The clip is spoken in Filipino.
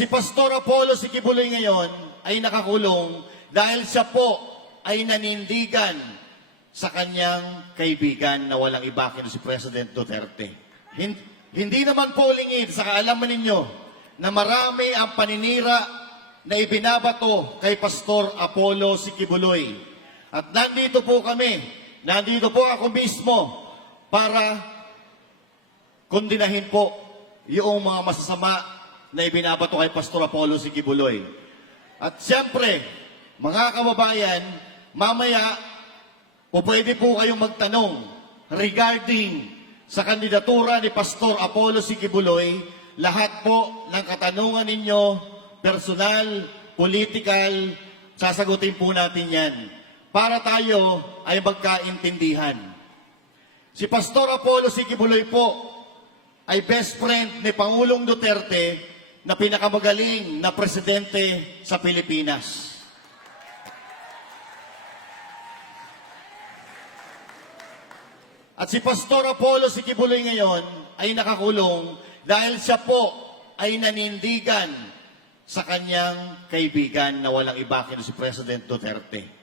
Si Pastor Apollo Sikibuloy ngayon ay nakakulong dahil siya po ay nanindigan sa kanyang kaibigan na walang iba kundi si President Duterte. Hin- Hindi naman po lingid sa kaalaman ninyo na marami ang paninira na ibinabato kay Pastor Apollo Sikibuloy. At nandito po kami, nandito po ako mismo para kondinahin po yung mga masasama na ibinabato kay Pastor Apollo Sigibuloy. At siyempre, mga kababayan, mamaya po pwede po kayong magtanong regarding sa kandidatura ni Pastor Apollo Sigibuloy, lahat po ng katanungan ninyo, personal, political, sasagutin po natin yan para tayo ay magkaintindihan. Si Pastor Apollo Sigibuloy po ay best friend ni Pangulong Duterte na pinakamagaling na presidente sa Pilipinas. At si Pastor Apollo Sikibuloy ngayon ay nakakulong dahil siya po ay nanindigan sa kanyang kaibigan na walang iba kundi si President Duterte.